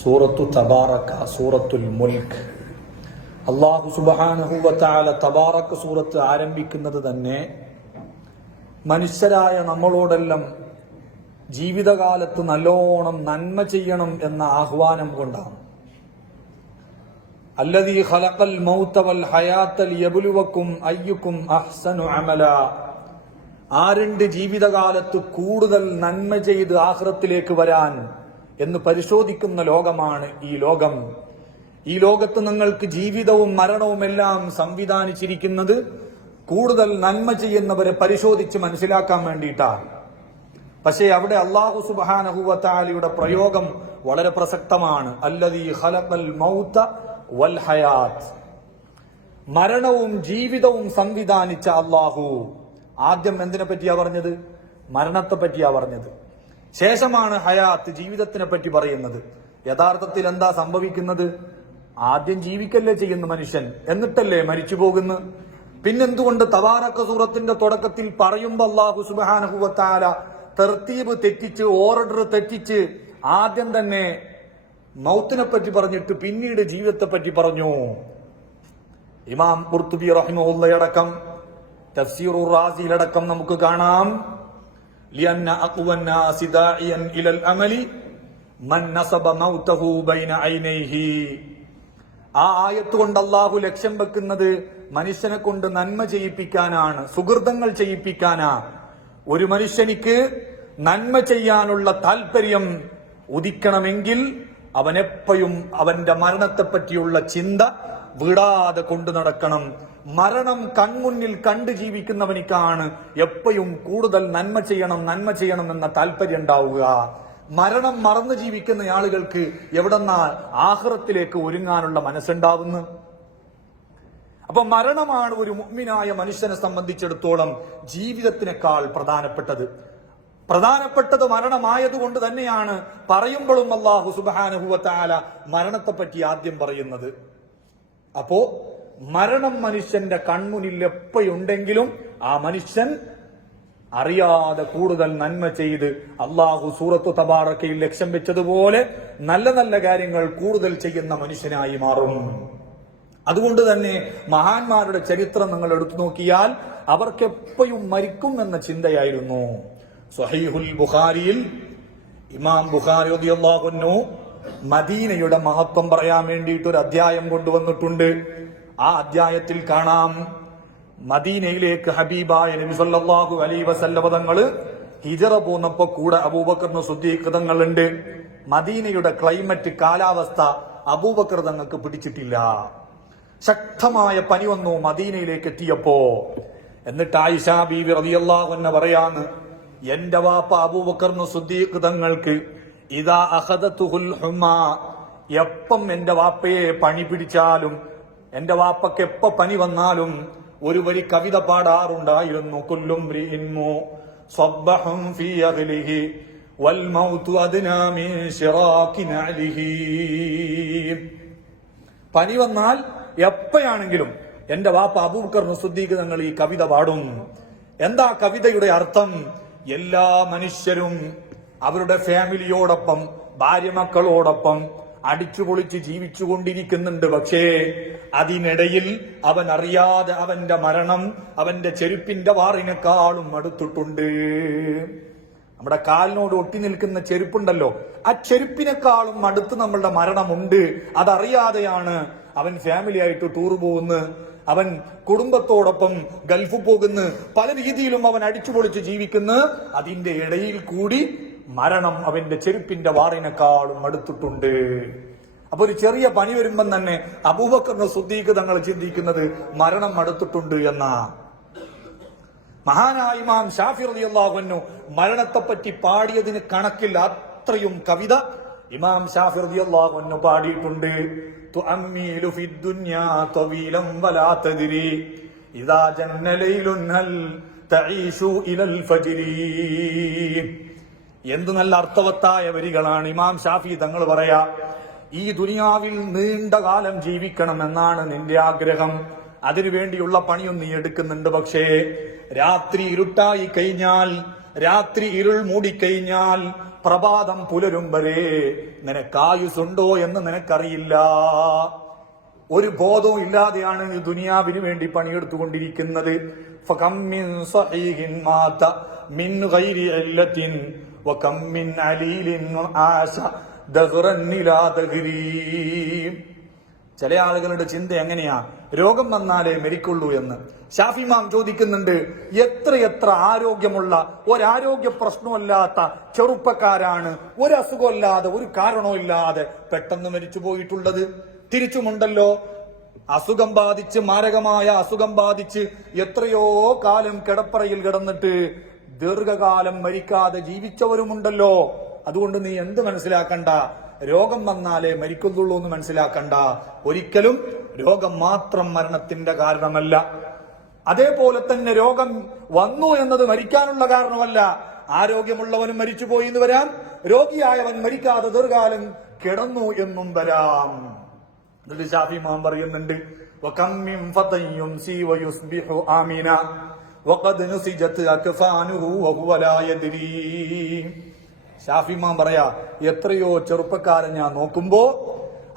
സൂറത്തു തബാറക, സൂറത്തുൽ മുൽക്ക്. അല്ലാഹു സുബ്ഹാനഹു വ തആല തബാറക സൂറത്ത് ആരംഭിക്കുന്നത് തന്നെ മനുഷ്യരായ നമ്മളോടെല്ലാം ജീവിതകാലത്ത് നല്ലോണം നന്മ ചെയ്യണം എന്ന ആഹ്വാനം കൊണ്ടാണ്. അല്ലദീ ഖലഖൽ മൗത വൽ ഹയാത ലിയബ്ലുവക്കും അയ്യുക്കും അഹ്സനു അമല. ആരുണ്ട് ജീവിതകാലത്ത് കൂടുതൽ നന്മ ചെയ്ത് ആഖിറത്തിലേക്ക് വരാൻ എന്ന് പരിശോധിക്കുന്ന ലോകമാണ് ഈ ലോകം. ഈ ലോകത്ത് നിങ്ങൾക്ക് ജീവിതവും മരണവും എല്ലാം സംവിധാനിച്ചിരിക്കുന്നത് കൂടുതൽ നന്മ ചെയ്യുന്നവരെ പരിശോധിച്ച് മനസ്സിലാക്കാൻ വേണ്ടിയിട്ടാണ്. പക്ഷേ അവിടെ അല്ലാഹു സുബ്ഹാനഹു വ തആലയുടെ പ്രയോഗം വളരെ പ്രസക്തമാണ്. അല്ലദീ ഖലഖൽ മൗത വൽ ഹയാത്ത്. മരണവും ജീവിതവും സംവിധാനിച്ച അല്ലാഹു. ആദ്യം എന്തിനെ പറ്റിയാ പറഞ്ഞത്? മരണത്തെ പറ്റിയാ പറഞ്ഞത്. ശേഷമാണ് ഹയാത്ത്, ജീവിതത്തിനെ പറ്റി പറയുന്നത്. യഥാർത്ഥത്തിൽ എന്താ സംഭവിക്കുന്നത്? ആദ്യം ജീവിക്കല്ലേ ചെയ്യുന്നു മനുഷ്യൻ, എന്നിട്ടല്ലേ മരിച്ചു പോകുന്നു. പിന്നെന്തുകൊണ്ട് തബാറക സൂറത്തിന്റെ തുടക്കത്തിൽ പറയുമ്പോൾ അല്ലാഹു സുബ്ഹാനഹു വ തആല തർത്തീബ് തെറ്റിച്ച്, ഓർഡർ തെറ്റിച്ച് ആദ്യം തന്നെ മൗത്തിനെ പറ്റി പറഞ്ഞിട്ട് പിന്നീട് ജീവിതത്തെ പറ്റി പറഞ്ഞു? ഇമാം ഖുർത്തുബി റഹിമഹുള്ളയടക്കം തഫ്സീറുർ റാസിയിലടക്കം നമുക്ക് കാണാം, ലിഅന്ന അഖ്വൻ നാസി ദാഇയൻ ഇലൽ അമലി മൻ നസബ മൗതഹു ബൈന ഐനൈഹി. ആ ആയത്ത് കൊണ്ട് അല്ലാഹു ലക്ഷ്യം വെക്കുന്നത് മനുഷ്യനെ കൊണ്ട് നന്മ ചെയ്യിപ്പിക്കാനാണ്, സുഹൃതങ്ങൾ ചെയ്യിപ്പിക്കാനാ. ഒരു മനുഷ്യനിക്ക് നന്മ ചെയ്യാനുള്ള താല്പര്യം ഉദിക്കണമെങ്കിൽ അവനെപ്പോഴും അവന്റെ മരണത്തെ പറ്റിയുള്ള ചിന്ത വിടാതെ കൊണ്ടു നടക്കണം. മരണം കൺമുന്നിൽ കണ്ടു ജീവിക്കുന്നവനിക്കാണ് എപ്പോഴും കൂടുതൽ നന്മ ചെയ്യണം എന്ന താല്പര്യം ഉണ്ടാവുക. മരണം മറന്നു ജീവിക്കുന്ന ആളുകൾക്ക് എവിടെന്നാ ആഖിറത്തിലേക്ക് ഒരുങ്ങാനുള്ള മനസ്സുണ്ടാവുന്നു? അപ്പൊ മരണമാണ് ഒരു മുഅ്മിനായ മനുഷ്യനെ സംബന്ധിച്ചിടത്തോളം ജീവിതത്തിനേക്കാൾ പ്രധാനപ്പെട്ടത് മരണമായതുകൊണ്ട് തന്നെയാണ് പറയുമ്പോഴും അല്ലാഹു സുബ്ഹാനഹു വ തആല മരണത്തെ പറ്റി ആദ്യം പറയുന്നത്. അപ്പോ മരണം മനുഷ്യന്റെ കൺമുന്നിൽ എപ്പോഴുണ്ടെങ്കിലും ആ മനുഷ്യൻ അറിയാതെ കൂടുതൽ നന്മ ചെയ്ത് അല്ലാഹു സൂറത്തു തബാറകയിൽ ലക്ഷ്യം വെച്ചതുപോലെ നല്ല നല്ല കാര്യങ്ങൾ കൂടുതൽ ചെയ്യുന്ന മനുഷ്യനായി മാറും. അതുകൊണ്ട് തന്നെ മഹാന്മാരുടെ ചരിത്രം നിങ്ങൾ എടുത്തു നോക്കിയാൽ അവർക്ക് എപ്പോഴും മരിക്കും എന്ന ചിന്തയായിരുന്നു. സ്വഹീഹുൽ ബുഖാരിയിൽ ഇമാം ബുഖാരി റളിയല്ലാഹു അൻഹു മദീനയുടെ മഹത്വം പറയാൻ വേണ്ടിയിട്ട് ഒരു അധ്യായം കൊണ്ടുവന്നിട്ടുണ്ട്. ആ അധ്യായത്തിൽ കാണാം, മദീനയിലേക്ക് ഹബീബായ നബി സല്ലല്ലാഹു അലൈഹി വസല്ലം തങ്ങള് ഹിജറ പോന്നപ്പോ കൂടെ അബൂബക്കർ സിദ്ദീഖ് തങ്ങളുണ്ട്. മദീനയുടെ ക്ലൈമറ്റ്, കാലാവസ്ഥ അബൂബക്കർ തങ്ങൾക്ക് പിടിച്ചിട്ടില്ല. ശക്തമായ പനി വന്നു മദീനയിലേക്ക് എത്തിയപ്പോ. എന്നിട്ട് ആയിഷ ബീവി റളിയല്ലാഹു അൻഹ പറയാണ്, എന്റെ വാപ്പ അബൂബക്കർ സിദ്ദീഖ് തങ്ങൾക്ക് ഇദാ അഖദതുൽ ഹുമാ, എപ്പം എന്റെ വാപ്പയെ പനി പിടിച്ചാലും, എന്റെ വാപ്പക്ക് എപ്പ പനി വന്നാലും ഒരു വരി കവിത പാടാറുണ്ടായിരുന്നു. കുല്ലും മ്രിഇൻമു സ്വബ്ബഹും ഫീ അഹ്ലിഹി വൽ മൗതു അദ്നാ മിൻ ശിറാഖി നഅലിഹി. പനി വന്നാൽ എപ്പോഴാണെങ്കിലും എന്റെ വാപ്പ അബൂബക്കർ സിദ്ദീഖ് തങ്ങൾ ഈ കവിത പാടും. എന്താ കവിതയുടെ അർത്ഥം? എല്ലാ മനുഷ്യരും അവരുടെ ഫാമിലിയോടൊപ്പം, ഭാര്യ മക്കളോടൊപ്പം അടിച്ചുപൊളിച്ച് ജീവിച്ചുകൊണ്ടിരിക്കുന്നുണ്ട്. പക്ഷേ അതിനിടയിൽ അവൻ അറിയാതെ അവന്റെ മരണം അവന്റെ ചെരുപ്പിന്റെ വാറിനേക്കാളും അടുത്തിട്ടുണ്ട്. നമ്മുടെ കാലിനോട് ഒട്ടി നിൽക്കുന്ന ചെരുപ്പുണ്ടല്ലോ, ആ ചെരുപ്പിനേക്കാളും അടുത്ത് നമ്മളുടെ മരണമുണ്ട്. അതറിയാതെയാണ് അവൻ ഫാമിലി ആയിട്ട് ടൂർ പോകുന്നു, അവൻ കുടുംബത്തോടൊപ്പം ഗൾഫ് പോകുന്നു, പല രീതിയിലും അവൻ അടിച്ചുപൊളിച്ച് ജീവിക്കുന്നു. അതിന്റെ ഇടയിൽ കൂടി മരണം അവന്റെ ചെരുപ്പിന്റെ വാറിനേക്കാളും അടുത്തിട്ടുണ്ട്. അപ്പൊ ഒരു ചെറിയ പനി വരുമ്പം തന്നെ അബൂബക്കർ സിദ്ദീഖ് തങ്ങൾ ചിന്തിക്കുന്നത് മരണം അടുത്തിട്ടുണ്ട് എന്നാ. മഹാനായ ഇമാം ശാഫി റളിയല്ലാഹു അൻഹു മരണത്തെപ്പറ്റി പാടിയതിന് കണക്കില്ല, അത്രയും കവിത ഇമാം ശാഫി റളിയല്ലാഹു അൻഹു പാടിയിട്ടുണ്ട്. തുഅമ്മിലു ഫിദ്ദുനിയാ തവീലൻ വലാ തദ്രി ഇദാ ജന്ന ലൈലുൻ ഹൽ തഈശു ഇലൽ ഫജ്രി. എന്ത് നല്ല അർത്ഥവത്തായ വരികളാണ് ഇമാം ഷാഫി തങ്ങൾ പറയാ. ഈ ദുനിയാവിൽ നീണ്ട കാലം ജീവിക്കണം എന്നാണ് നിന്റെ ആഗ്രഹം, അതിനുവേണ്ടിയുള്ള പണിയും നീ എടുക്കുന്നുണ്ട്. പക്ഷേ രാത്രി ഇരുട്ടായി കഴിഞ്ഞാൽ, രാത്രി ഇരുൾ മൂടിക്കഴിഞ്ഞാൽ പ്രഭാതം പുലരും വരെ നിനക്കായുസുണ്ടോ എന്ന് നിനക്കറിയില്ല. ഒരു ബോധവും ഇല്ലാതെയാണ് ഈ ദുനിയാവിന് വേണ്ടി പണിയെടുത്തുകൊണ്ടിരിക്കുന്നത്. ഫകം മിൻ സഹീഹിൻ മാത മിൻ ഗൈരി ഇല്ലത്തിൻ വകം മിൻ അലീലിൻ ആശ ദഗ്റൻ ഇലാ ദഗ്രീം. ചില ആളുകളുടെ ചിന്ത എങ്ങനെയാ, രോഗം വന്നാലേ മരിക്കുള്ളൂ എന്ന്. ഷാഫി ഇമാം ചോദിക്കുന്നുണ്ട്, എത്രയെത്ര ആരോഗ്യമുള്ള, ഒരാരോഗ്യ പ്രശ്നമില്ലാത്ത ചെറുപ്പക്കാരാണ് ഒരു അസുഖമില്ലാതെ ഒരു കാരണമില്ലാതെ പെട്ടെന്ന് മരിച്ചു പോയിട്ടുള്ളത്. തിരിച്ചുമുണ്ടല്ലോ, അസുഖം ബാധിച്ച്, മാരകമായ അസുഖം ബാധിച്ച് എത്രയോ കാലം കിടപ്പറയിൽ കിടന്നിട്ട് ദീർഘകാലം മരിക്കാതെ ജീവിച്ചവരുമുണ്ടല്ലോ. അതുകൊണ്ട് നീ എന്ത് മനസ്സിലാക്കണ്ട, രോഗം വന്നാലേ മരിക്കുന്നുള്ളൂ എന്ന് മനസ്സിലാക്കണ്ട. ഒരിക്കലും രോഗം മാത്രം മരണത്തിന്റെ കാരണമല്ല. അതേപോലെ തന്നെ രോഗം വന്നു എന്നത് മരിക്കാനുള്ള കാരണമല്ല. ആരോഗ്യമുള്ളവനും മരിച്ചുപോയി എന്ന് വരാം, രോഗിയായവൻ മരിക്കാതെ ദീർഘകാലം കിടന്നു എന്നും വരാം. എന്നിട്ട് ഷാഫി ഇമാം പറയുന്നുണ്ട്, വകം മിൻ ഫതൻ യുംസി വയുസ്ബിഹു ആമിന വഖദ് നുസിജത് അക്ഫാനുഹു വഹുവ ലാ യദ്രീ. ഷാഫി ഇമാം പറയാ, എത്രയോ ചെറുപ്പക്കാരെ ഞാൻ നോക്കുമ്പോ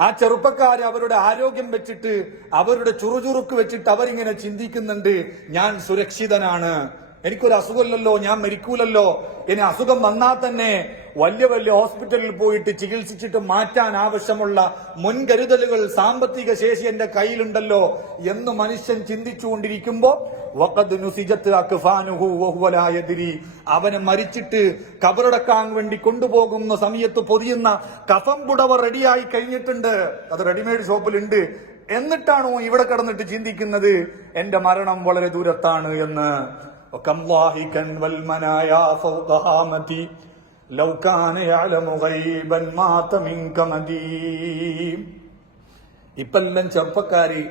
ആ ചെറുപ്പക്കാര് അവരുടെ ആരോഗ്യം വെച്ചിട്ട്, അവരുടെ ചുറുചുറുക്ക് വെച്ചിട്ട് അവരിങ്ങനെ ചിന്തിക്കുന്നുണ്ട്, ഞാൻ സുരക്ഷിതനാണ്, എനിക്കൊരു അസുഖമില്ലല്ലോ, ഞാൻ മരിക്കൂലല്ലോ. ഇനി അസുഖം വന്നാൽ തന്നെ വലിയ വലിയ ഹോസ്പിറ്റലിൽ പോയിട്ട് ചികിത്സിച്ചിട്ട് മാറ്റാൻ ആവശ്യമുള്ള മുൻകരുതലുകൾ, സാമ്പത്തിക ശേഷി എന്റെ കയ്യിലുണ്ടല്ലോ എന്ന് മനുഷ്യൻ ചിന്തിച്ചുകൊണ്ടിരിക്കുമ്പോ അവനെ മരിച്ചിട്ട് കബറടക്കാൻ വേണ്ടി കൊണ്ടുപോകുന്ന സമയത്ത് പൊതിയുന്ന കഫം പുടവ റെഡിയായി കഴിഞ്ഞിട്ടുണ്ട്, അത് റെഡിമെയ്ഡ് ഷോപ്പിലുണ്ട്. എന്നിട്ടാണോ ഇവിടെ കിടന്നിട്ട് ചിന്തിക്കുന്നത് എന്റെ മരണം വളരെ ദൂരത്താണ് എന്ന്. ഇപ്പെല്ലാം ചെറുപ്പക്കാര്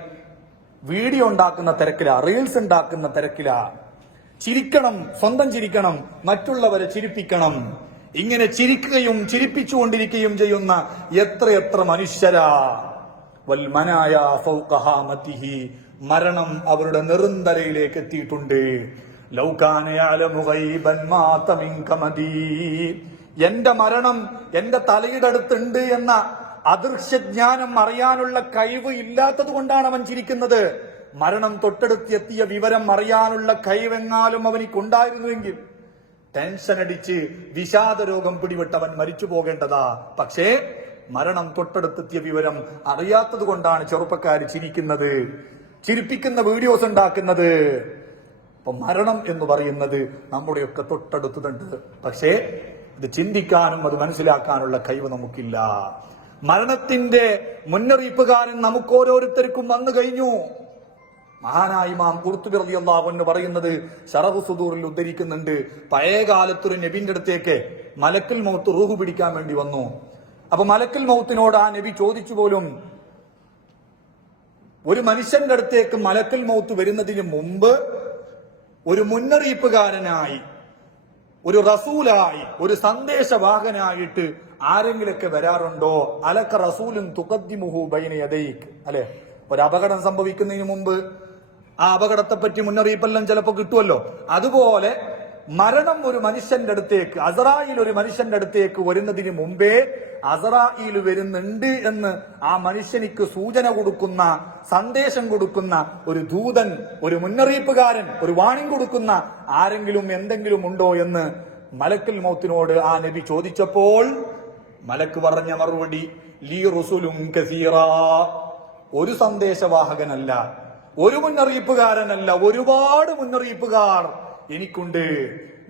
വീഡിയോ ഉണ്ടാക്കുന്ന തിരക്കിലാ, റീൽസ് ഉണ്ടാക്കുന്ന തിരക്കിലാ. ചിരിക്കണം, സ്വന്തം ചിരിക്കണം, മറ്റുള്ളവരെ ചിരിപ്പിക്കണം. ഇങ്ങനെ ചിരിക്കുകയും ചിരിപ്പിച്ചുകൊണ്ടിരിക്കുകയും ചെയ്യുന്ന എത്രയെത്ര മനുഷ്യരാ. വൽമനായ ഫൗഖഹാമതിഹി, മരണം അവരുടെ നെറുന്തരയിലേക്ക് എത്തിയിട്ടുണ്ട്. ലൗകാന യഅലമു ഗൈബൻ മാത മിൻക മദീ, എന്റെ മരണം എന്റെ തലയുടെ അടുത്തുണ്ട് എന്ന അദൃശ്യജ്ഞാനം അറിയാനുള്ള കഴിവ് ഇല്ലാത്തത് കൊണ്ടാണ് അവൻ ചിരിക്കുന്നത്. മരണം തൊട്ടടുത്തെത്തിയ വിവരം അറിയാനുള്ള കഴിവെങ്ങാലും അവനിക്കുണ്ടായിരുന്നുവെങ്കിൽ ടെൻഷൻ അടിച്ച് വിഷാദ രോഗം പിടിവിട്ടവൻ മരിച്ചു പോകേണ്ടതാ. പക്ഷേ മരണം തൊട്ടടുത്തെത്തിയ വിവരം അറിയാത്തത് കൊണ്ടാണ് ചെറുപ്പക്കാർ ചിരിക്കുന്നത്, ചിരിപ്പിക്കുന്ന വീഡിയോസ് ഉണ്ടാക്കുന്നത്. അപ്പൊ മരണം എന്ന് പറയുന്നത് നമ്മുടെയൊക്കെ തൊട്ടടുത്തുണ്ട്. പക്ഷേ ഇത് ചിന്തിക്കാനും അത് മനസ്സിലാക്കാനുള്ള കഴിവ് നമുക്കില്ല. മരണത്തിന്റെ മുന്നറിയിപ്പുകാരൻ നമുക്ക് ഓരോരുത്തർക്കും വന്നു കഴിഞ്ഞു. മഹാനായ ഇമാം ഖുർത്തുബി റളിയല്ലാഹു അൻഹു പറയുന്നത് ശറഹു സുദൂറിൽ ഉദ്ധരിക്കുന്നുണ്ട്, പഴയ കാലത്തൊരു നബിന്റെ അടുത്തേക്ക് മലക്കുൽ മൗത്ത് റൂഹ് പിടിക്കാൻ വേണ്ടി വന്നു. അപ്പൊ മലക്കുൽ മൗത്തിനോട് ആ നബി ചോദിച്ചു പോലും, ഒരു മനുഷ്യന്റെ അടുത്തേക്ക് മലക്കുൽ മൗത്ത് വരുന്നതിന് മുമ്പ് ഒരു മുന്നറിയിപ്പുകാരനായി, ഒരു റസൂലായി, ഒരു സന്ദേശവാഹനായിട്ട് ആരെങ്കിലൊക്കെ വരാറുണ്ടോ? അലക്ക റസൂലുൻ തുഖദ്ദിമുഹു ബൈന യദൈക്, അല്ലെ? ഒരു അപകടം സംഭവിക്കുന്നതിന് മുമ്പ് ആ അപകടത്തെപ്പറ്റി മുന്നറിയിപ്പെല്ലാം ചിലപ്പോൾ കിട്ടുമല്ലോ. അതുപോലെ മരണം ഒരു മനുഷ്യന്റെ അടുത്തേക്ക്, അസറായിൽ ഒരു മനുഷ്യന്റെ അടുത്തേക്ക് വരുന്നതിന് മുമ്പേ അസറായിൽ വരുന്നുണ്ട് എന്ന് ആ മനുഷ്യനിക്ക് സൂചന കൊടുക്കുന്ന, സന്ദേശം കൊടുക്കുന്ന ഒരു ദൂതൻ, ഒരു മുന്നറിയിപ്പുകാരൻ, ഒരു വാണിംഗ് കൊടുക്കുന്ന ആരെങ്കിലും എന്തെങ്കിലും ഉണ്ടോ എന്ന് മലക്കുൽ മൗത്തിനോട് ആ നബി ചോദിച്ചപ്പോൾ മലക്ക് പറഞ്ഞ മറുപടി, ലീ റുസുലുൻ കസീറാ, ഒരു സന്ദേശവാഹകനല്ല, ഒരു മുന്നറിയിപ്പുകാരനല്ല, ഒരുപാട് മുന്നറിയിപ്പുകാർ എനിക്കുണ്ട്.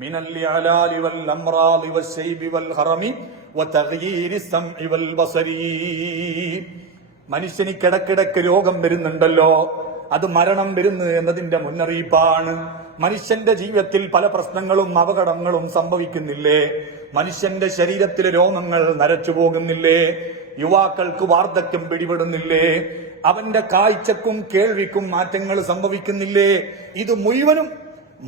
മിനൽ ഇഅലാലി വൽ അംറാദി വശൈബി വൽ ഹറമി വതഗ്യീരി സംഇ വൽ ബസരി. മനുഷ്യന് കിടക്കിടക്ക് രോഗം വരുന്നുണ്ടല്ലോ, അത് മരണം വരുന്നു എന്നതിന്റെ മുന്നറിയിപ്പാണ്. മനുഷ്യന്റെ ജീവിതത്തിൽ പല പ്രശ്നങ്ങളും അപകടങ്ങളും സംഭവിക്കുന്നില്ലേ? മനുഷ്യന്റെ ശരീരത്തിലെ രോമങ്ങൾ നരച്ചു പോകുന്നില്ലേ? യുവാക്കൾക്ക് വാർദ്ധക്യം പിടിപെടുന്നില്ലേ? അവന്റെ കാഴ്ചക്കും കേൾവിക്കും മാറ്റങ്ങൾ സംഭവിക്കുന്നില്ലേ? ഇത് മുഴുവനും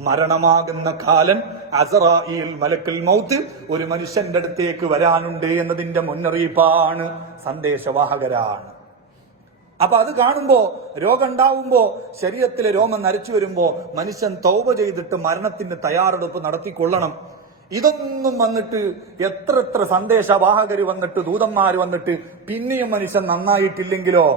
മരണമാകുന്ന കാലൻ അസറായിൽ മലക്കുൽ മൗത്ത് ഒരു മനുഷ്യന്റെ അടുത്തേക്ക് വരാനുണ്ട് എന്നതിന്റെ മുന്നറിയിപ്പാണ്, സന്ദേശവാഹകരാണ്. അപ്പൊ അത് കാണുമ്പോ, രോഗം ഉണ്ടാവുമ്പോ, ശരീരത്തിലെ രോമം നരച്ചു വരുമ്പോ മനുഷ്യൻ തൗബ ചെയ്തിട്ട് മരണത്തിന് തയ്യാറെടുപ്പ് നടത്തിക്കൊള്ളണം. ഇതൊന്നും വന്നിട്ട് എത്ര സന്ദേശവാഹകര് വന്നിട്ട് ദൂതന്മാര് വന്നിട്ട് പിന്നെയും മനുഷ്യൻ നന്നായിട്ടില്ലെങ്കിലോ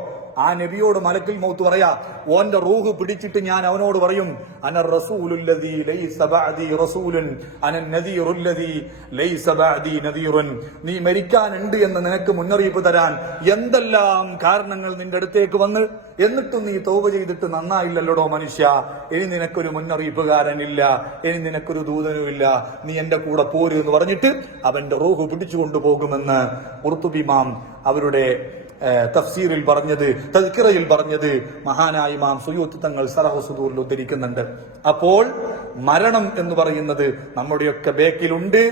ആ നബിയോട് മലക്കുൽ മൗത്ത് പറയാ, ഓന്റെ റൂഹ് പിടിച്ചിട്ട് ഞാൻ അവനോട് പറയും, അന റസൂലുല്ലദീ ലൈസ ബഅദീ റസൂലുൻ അന നദീറുല്ലദീ ലൈസ ബഅദീ നദീറുൻ. നീ മരിക്കാനുണ്ട് എന്ന് നിനക്ക് മുന്നറിയിപ്പ് തരാൻ എന്തെല്ലാം കാരണങ്ങൾ നിന്റെ അടുത്തേക്ക് വന്ന്, എന്നിട്ടും നീ തൗബ ചെയ്തിട്ട് നന്നായില്ലല്ലോടോ മനുഷ്യ. ഇനി നിനക്കൊരു മുന്നറിയിപ്പുകാരനില്ല, ഇനി നിനക്കൊരു ദൂതനുമില്ല, നീ എന്റെ കൂടെ പോര് എന്ന് പറഞ്ഞിട്ട് അവന്റെ റൂഹ് പിടിച്ചു കൊണ്ടുപോകുമെന്ന് ഖുർത്തുബി ഇമാം അവരുടെ തഫ്സീറിൽ പറഞ്ഞത്, തദ്കിറയിൽ പറഞ്ഞത് മഹാനായ ഇമാം സുയൂത്തി തങ്ങൾ സറഹു സുദൂറിൽ ഉദ്ധരിക്കുന്നുണ്ട്. അപ്പോൾ മരണം എന്ന് പറയുന്നത് നമ്മുടെയൊക്കെ ബേക്കിലുണ്ട്.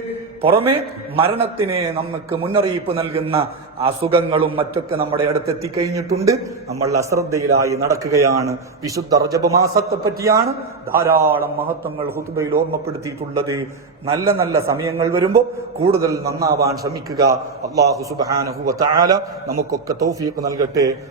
പുറമെ മരണത്തിനെ നമുക്ക് മുന്നറിയിപ്പ് നൽകുന്ന അസുഖങ്ങളും മറ്റൊക്കെ നമ്മുടെ അടുത്തെത്തിക്കഴിഞ്ഞിട്ടുണ്ട്. നമ്മൾ അശ്രദ്ധയിലായി നടക്കുകയാണ്. വിശുദ്ധ റജബ് മാസത്തെ പറ്റിയാണ് ധാരാളം മഹത്വങ്ങൾ ഖുതുബയിൽ ഓർമ്മപ്പെടുത്തിയിട്ടുള്ളത്. നല്ല നല്ല സമയങ്ങൾ വരുമ്പോൾ കൂടുതൽ നന്നാവാൻ ശ്രമിക്കുക. അല്ലാഹു സുബ്ഹാനഹു വ തആല നമുക്കൊക്കെ തൗഫീഖ് നൽകട്ടെ.